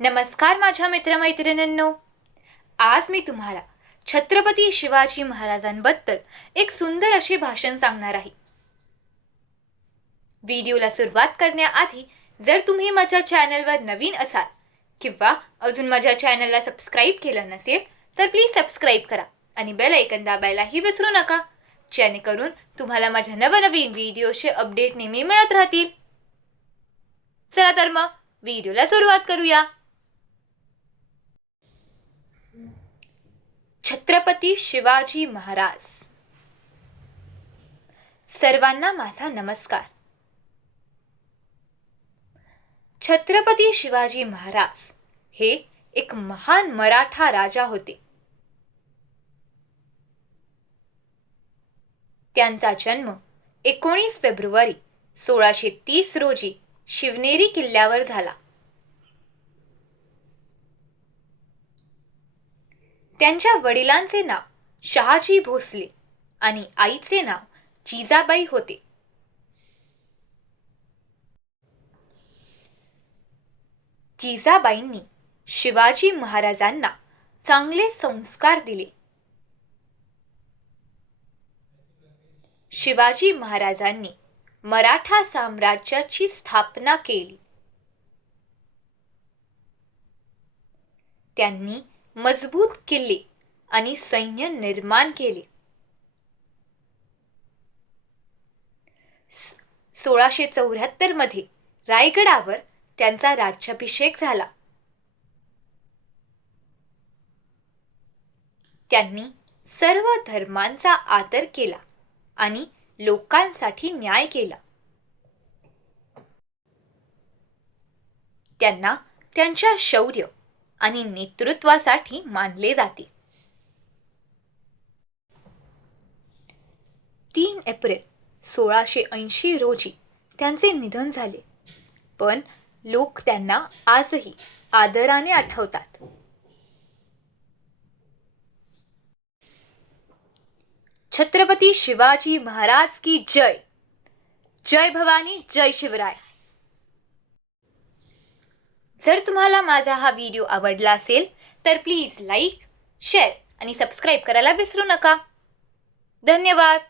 नमस्कार माझ्या मित्रमैत्रिणींनो, आज मी तुम्हाला छत्रपती शिवाजी महाराजांबद्दल एक सुंदर असे भाषण सांगणार आहे। व्हिडिओला सुरुवात करण्याआधी जर तुम्ही माझ्या चॅनलवर नवीन असाल किंवा अजून माझ्या चॅनलला सबस्क्राइब केलं नसेल तर प्लीज सबस्क्राइब करा आणि बेल आयकॉन दाबायलाही विसरू नका, जेणेकरून तुम्हाला माझ्या नवनवीन व्हिडिओचे अपडेट नेहमी मिळत राहतील। चला तर मग व्हिडिओला सुरुवात करूया। छत्रपती शिवाजी महाराज। सर्वांना माझा नमस्कार। छत्रपती शिवाजी महाराज हे एक महान मराठा राजा होते। त्यांचा जन्म 19 फेब्रुवारी 1630 रोजी शिवनेरी किल्ल्यावर झाला। त्यांच्या वडिलांचे नाव शहाजी भोसले आणि आईचे नाव जिजाबाई होते। जिजाबाईंनी शिवाजी महाराजांना चांगले संस्कार दिले। शिवाजी महाराजांनी मराठा साम्राज्याची स्थापना केली। त्यांनी मजबूत किल्ले आणि सैन्य निर्माण केले। 1674 मध्ये रायगडावर त्यांचा राज्याभिषेक झाला। त्यांनी सर्व धर्मांचा आदर केला आणि लोकांसाठी न्याय केला। त्यांना त्यांच्या शौर्य आणि नेतृत्वासाठी मानले जाते। 3 एप्रिल 1680 रोजी त्यांचे निधन झाले, पण लोक त्यांना आजही आदराने आठवतात। छत्रपती शिवाजी महाराज की जय। जय भवानी, जय शिवराय। जर तुम्हाला माझा हा व्हिडिओ आवडला असेल तर प्लीज लाईक, शेअर आणि सबस्क्राइब करायला विसरू नका। धन्यवाद।